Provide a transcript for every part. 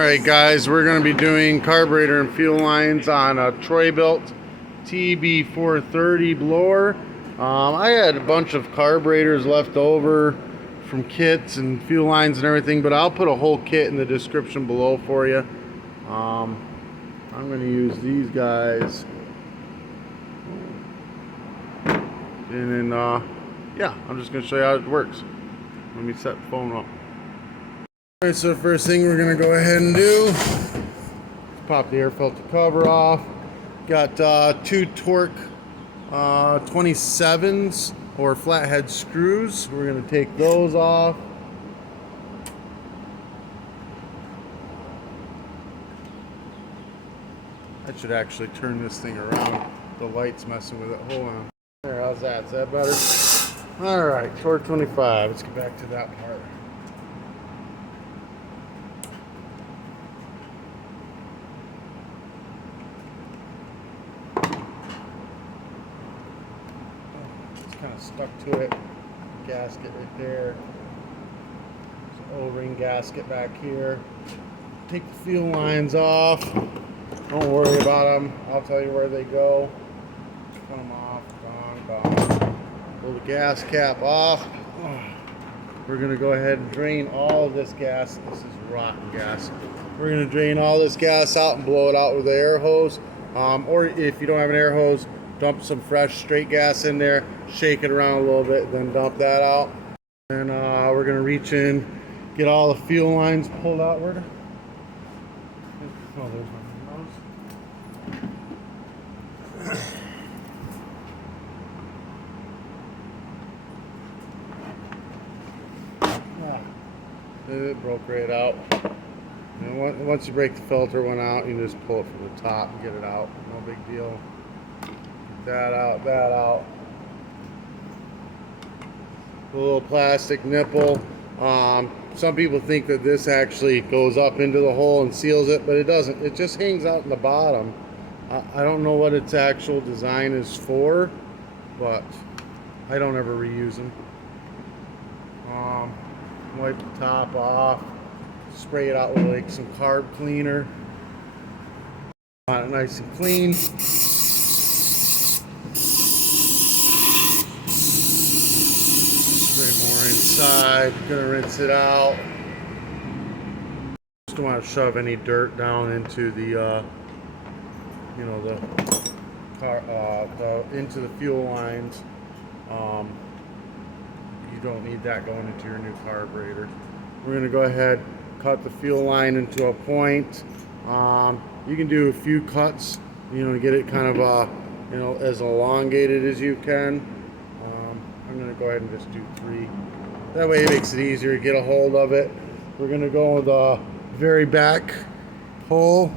Alright guys, we're going to be doing carburetor and fuel lines on a troy-bilt tb430 blower. I had a bunch of carburetors left over from kits and fuel lines and everything, but I'll put a whole kit in the description below for you. I'm going to use these guys. And then, yeah, I'm just going to show you how it works. Let me set the phone up. Alright, so the first thing we're going to go ahead and do is pop the air filter cover off. Got two torque 27s or flathead screws. We're going to take those off. I should actually turn this thing around. The light's messing with it. Hold on. There, how's that? Is that better? Alright, torque 25. Let's get back to that part. Kind of stuck to it. Gasket right there. There's an O-ring gasket back here. Take the fuel lines off. Don't worry about them. I'll tell you where they go. Put them off. Gone. Pull the gas cap off. We're going to go ahead and drain all of this gas. This is rotten gas. We're going to drain all this gas out and blow it out with the air hose. Or if you don't have an air hose, dump some fresh straight gas in there, shake it around a little bit, then dump that out. And we're going to reach in, get all the fuel lines pulled out. Where? Oh, there's one. It broke right out. And once you break the filter one out, you just pull it from the top and get it out. No big deal. That out, that out. A little plastic nipple. Some people think that this actually goes up into the hole and seals it, but it doesn't. It just hangs out in the bottom. I don't know what its actual design is for, but I don't ever reuse them. Wipe the top off. Spray it out with like some carb cleaner. Want it nice and clean. More inside, gonna rinse it out. Just don't want to shove any dirt down into the, you know, the car, into the fuel lines. You don't need that going into your new carburetor. We're gonna go ahead, cut the fuel line into a point. You can do a few cuts, you know, to get it kind of, you know, as elongated as you can. I'm going to go ahead and just do 3. That way it makes it easier to get a hold of it. We're going to go with the very back hole,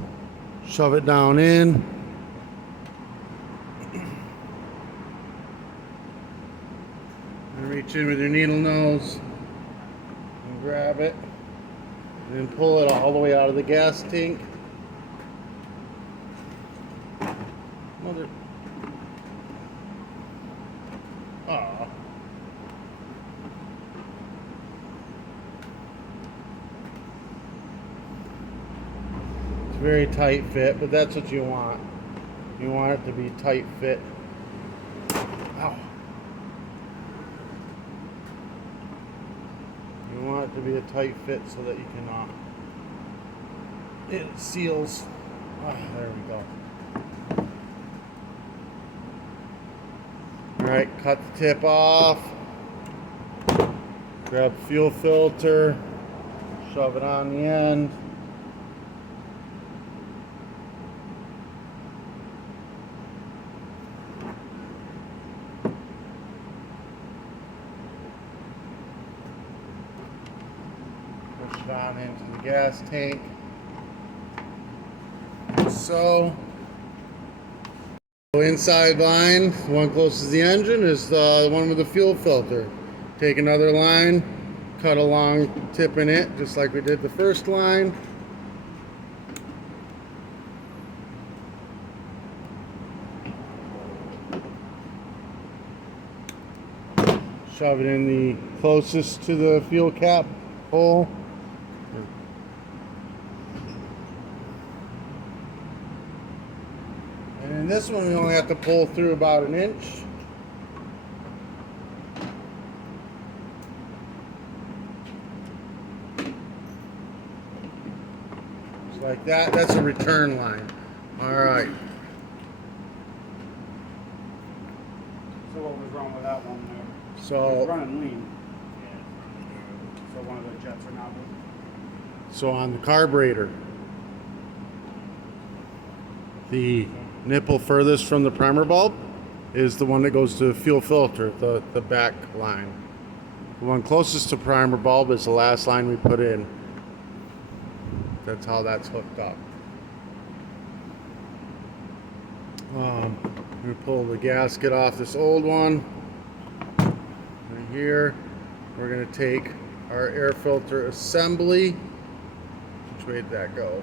shove it down in. And reach in with your needle nose and grab it. And then pull it all the way out of the gas tank. Mother. Aw. Very tight fit, but that's what you want. You want it to be tight fit. Ow. You want it to be a tight fit so that you can, it seals. There we go. Alright, cut the tip off. Grab the fuel filter. Shove it on the end. Push it on into the gas tank. So, inside line, the one closest to the engine, is the one with the fuel filter. Take another line, cut a long tip in it, just like we did the first line. Shove it in the closest to the fuel cap hole. And in this one, we only have to pull through about 1 inch. Just like that. That's a return line. All right. So what was wrong with that one there? So it was running lean. So one of the jets are not moving. So on the carburetor, the nipple furthest from the primer bulb is the one that goes to the fuel filter, the back line. The one closest to primer bulb is the last line we put in. That's how that's hooked up. I'm going to pull the gasket off this old one. Right here, we're going to take our air filter assembly. Which way did that go?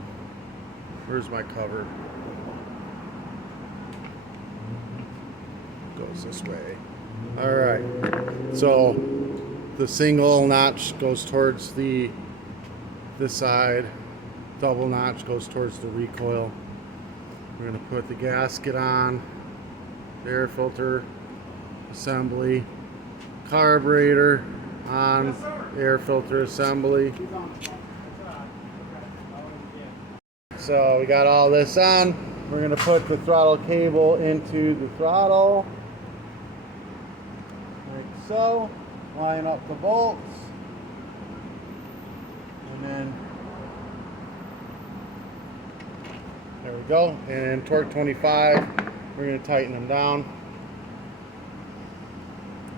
Where's my cover? Goes this way. All right. So the single notch goes towards this side. Double notch goes towards the recoil. We're going to put the gasket on, the air filter assembly, carburetor on, air filter assembly. So we got all this on. We're going to put the throttle cable into the throttle, like so. Line up the bolts, and then there we go. And torque 25, we're going to tighten them down.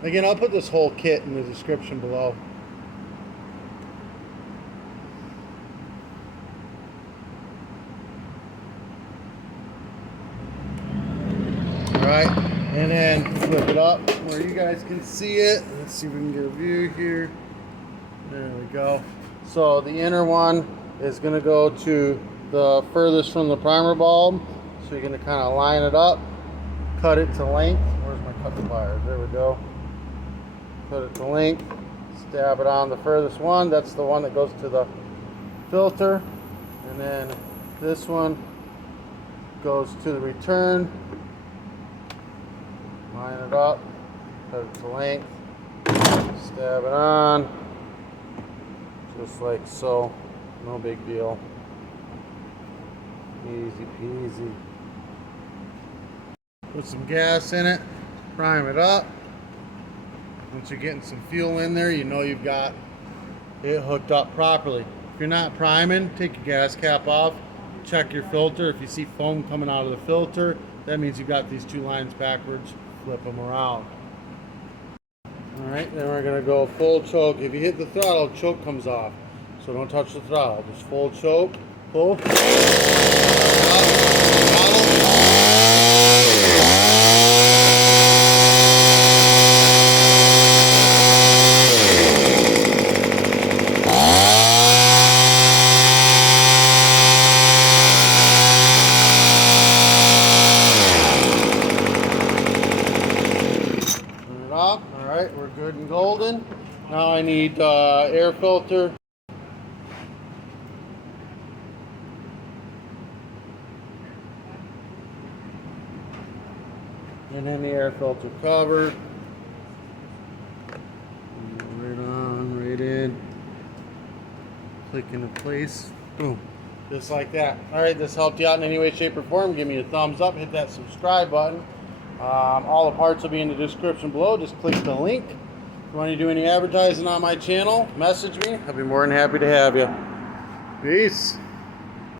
Again, I'll put this whole kit in the description below. Alright, and then flip it up where you guys can see it. Let's see if we can get a view here. There we go. So the inner one is going to go to the furthest from the primer bulb. So you're going to kind of line it up, cut it to length. Where's my cut pliers? There we go. Cut it to length, stab it on the furthest one. That's the one that goes to the filter. And then this one goes to the return. Line it up, cut it to length, stab it on, just like so. No big deal. Easy peasy. Put some gas in it, prime it up. Once you're getting some fuel in there, you know you've got it hooked up properly. If you're not priming, take your gas cap off, check your filter. If you see foam coming out of the filter, that means you've got these two lines backwards. Flip them around. Alright, then we're going to go full choke. If you hit the throttle, choke comes off. So don't touch the throttle. Just full choke, pull. Alright, we're good and golden. Now I need air filter. And then the air filter cover. Right on, right in. Click into place. Boom. Just like that. Alright, this helped you out in any way, shape, or form. Give me a thumbs up. Hit that subscribe button. All the parts will be in the description below. Just click the link. If you want to do any advertising on my channel, message me. I'll be more than happy to have you. Peace.